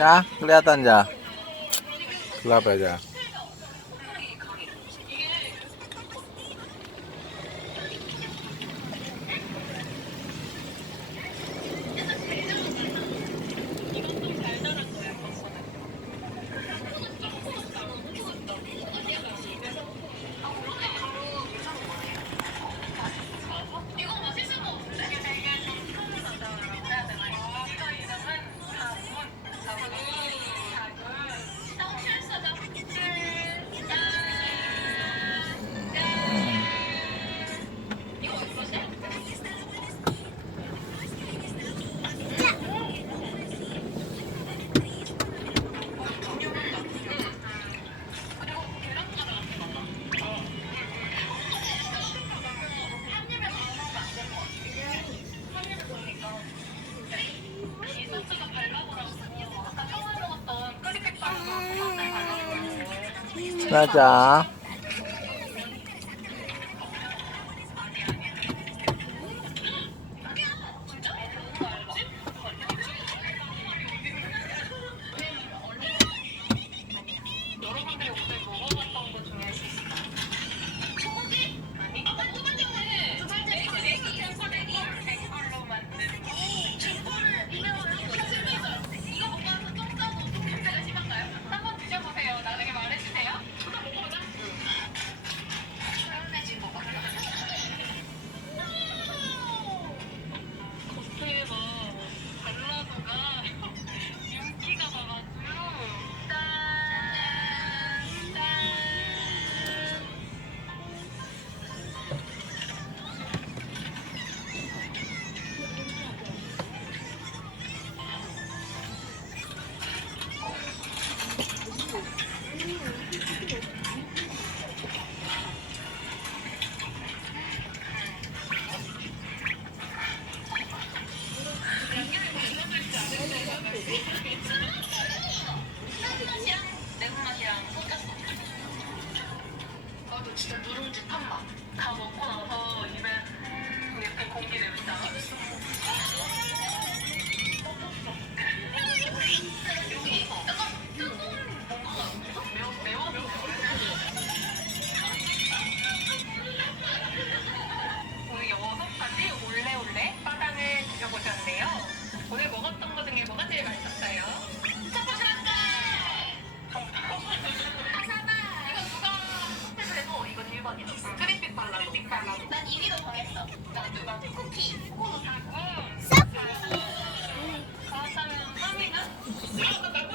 Ya, kelihatan ya. Gelap aja. 맞아. 진짜 누룽지 탄맛 다 먹고 나서 입에 이렇게 공기 내면서 여기 약간 뜨거운 뭔가가 있어? 매워? 오늘 6가지 올레올레 빵을 드셔보셨는데요. 오늘 먹었던 것 중에 뭐가 제일 맛있었어요? 첫 번째 이거 누가 해도 이거 대박이다. 크림빛 발라도. 난 2위로 정했어. 나도 쿠키. 코코넛 하고. 싹. 3위는?